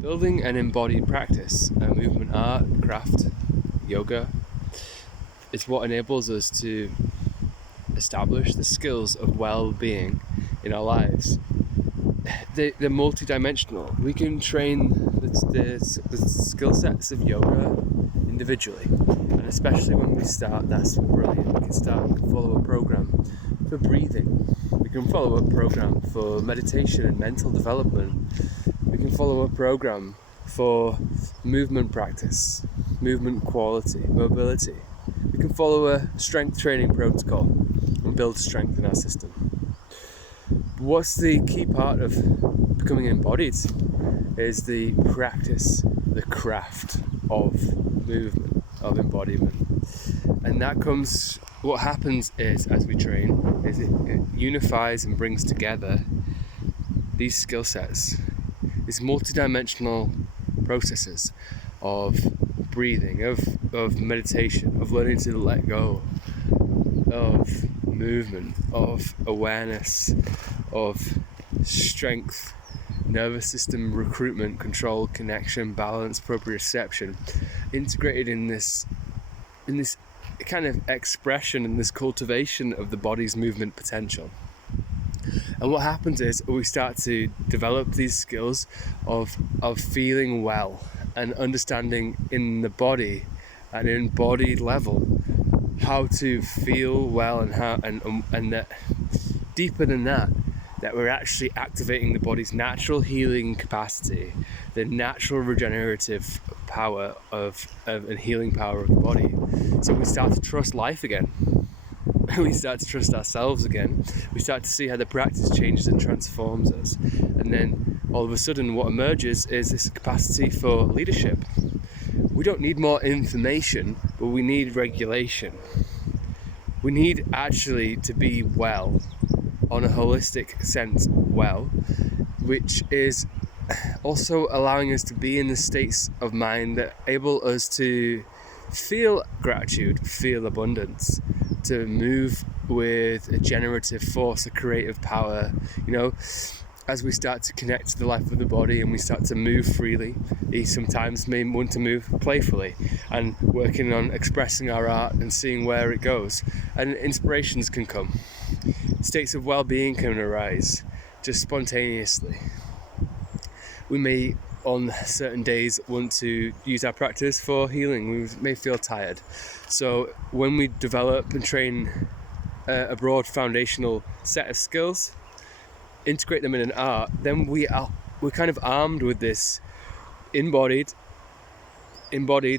Building an embodied practice, a movement, art, craft, yoga, is what enables us to establish the skills of well-being in our lives. They're multi-dimensional. We can train the skill sets of yoga individually, and especially when we start, that's brilliant. We can follow a program for breathing. We can follow a program for meditation and mental development. We can follow a program for movement practice, movement quality, mobility. We can follow a strength training protocol and build strength in our system. What's the key part of becoming embodied is the practice, the craft of movement, of embodiment. And what happens is, as we train, is it unifies and brings together these skill sets, these multidimensional processes of breathing, of meditation, of learning to let go, of movement, of awareness, of strength, nervous system recruitment, control, connection, balance, proprioception, integrated in this kind of expression and this cultivation of the body's movement potential. And what happens is we start to develop these skills of feeling well and understanding in the body at an embodied level how to feel well, and that deeper than that we're actually activating the body's natural healing capacity, the natural regenerative power and healing power of the body. So we start to trust life again. We start to trust ourselves again. We start to see how the practice changes and transforms us. And then all of a sudden what emerges is this capacity for leadership. We don't need more information, but we need regulation. We need actually to be well, on a holistic sense well, which is also allowing us to be in the states of mind that enable us to feel gratitude, feel abundance, to move with a generative force, a creative power, as we start to connect to the life of the body and we start to move freely. We sometimes may want to move playfully and working on expressing our art and seeing where it goes. And inspirations can come. States of well-being can arise just spontaneously. We may on certain days want to use our practice for healing. We may feel tired. So when we develop and train a broad foundational set of skills, integrate them in an art, then we're kind of armed with this embodied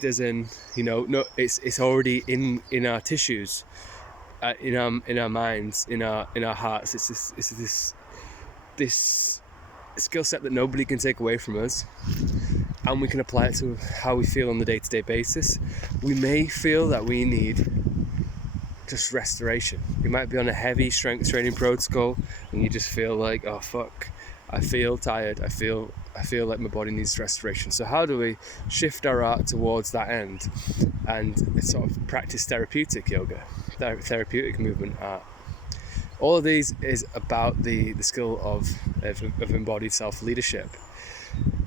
as in, it's already in our tissues, in our minds, in our hearts. It's this skill set that nobody can take away from us, and we can apply it to how we feel on the day-to-day basis. We may feel that we need just restoration. You might be on a heavy strength training protocol and you just feel like, oh fuck, I feel tired, I feel like my body needs restoration. So how do we shift our art towards that end and sort of practice therapeutic yoga, therapeutic movement art? All of these is about the skill of embodied self-leadership.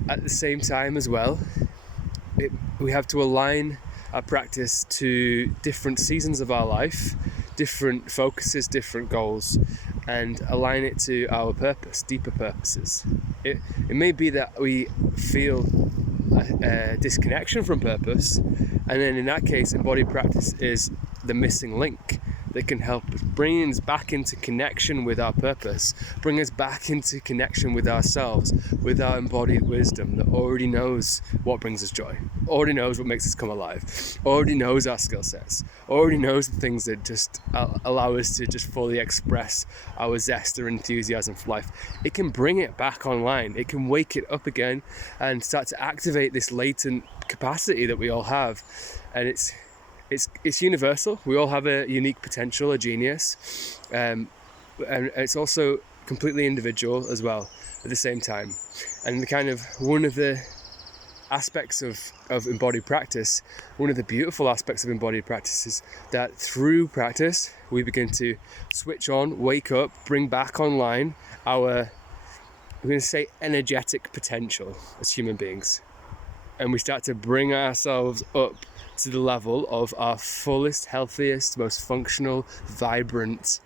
At the same time as well, we have to align our practice to different seasons of our life, different focuses, different goals, and align it to our purpose, deeper purposes. It may be that we feel a disconnection from purpose, and then in that case, embodied practice is the missing link that can help us bring us back into connection with our purpose, bring us back into connection with ourselves, with our embodied wisdom that already knows what brings us joy, already knows what makes us come alive, already knows our skill sets, already knows the things that just allow us to just fully express our zest or enthusiasm for life. It can bring it back online. It can wake it up again and start to activate this latent capacity that we all have. And it's universal. We all have a unique potential, a genius, and it's also completely individual as well at the same time. And one of the aspects of embodied practice, one of the beautiful aspects of embodied practice is that through practice we begin to switch on, wake up, bring back online our we're going to say energetic potential as human beings. And we start to bring ourselves up to the level of our fullest, healthiest, most functional, vibrant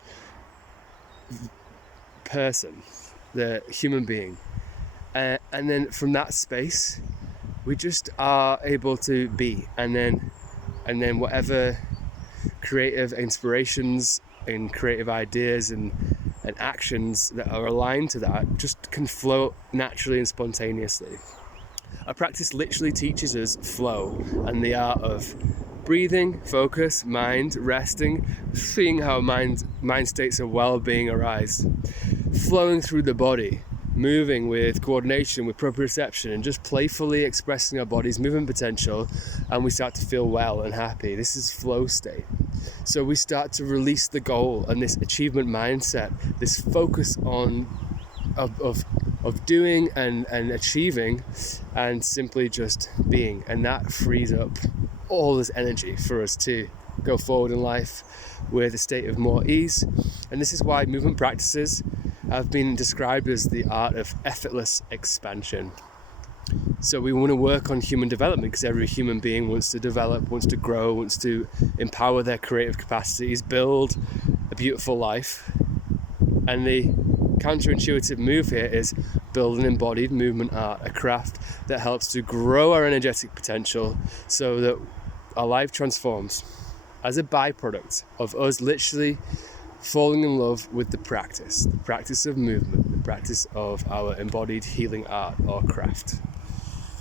person, the human being. And then from that space, we just are able to be. And then whatever creative inspirations and creative ideas and actions that are aligned to that just can flow naturally and spontaneously. Our practice literally teaches us flow and the art of breathing, focus, mind, resting, seeing how mind states of well-being arise, flowing through the body, moving with coordination, with proprioception, and just playfully expressing our body's movement potential, and we start to feel well and happy. This is flow state. So we start to release the goal and this achievement mindset, this focus on of doing and achieving, and simply just being, and that frees up all this energy for us to go forward in life with a state of more ease. And this is why movement practices have been described as the art of effortless expansion. So we want to work on human development because every human being wants to develop, wants to grow, wants to empower their creative capacities, build a beautiful life. And the counterintuitive move here is build an embodied movement art, a craft that helps to grow our energetic potential so that our life transforms as a byproduct of us literally falling in love with the practice of movement, the practice of our embodied healing art or craft.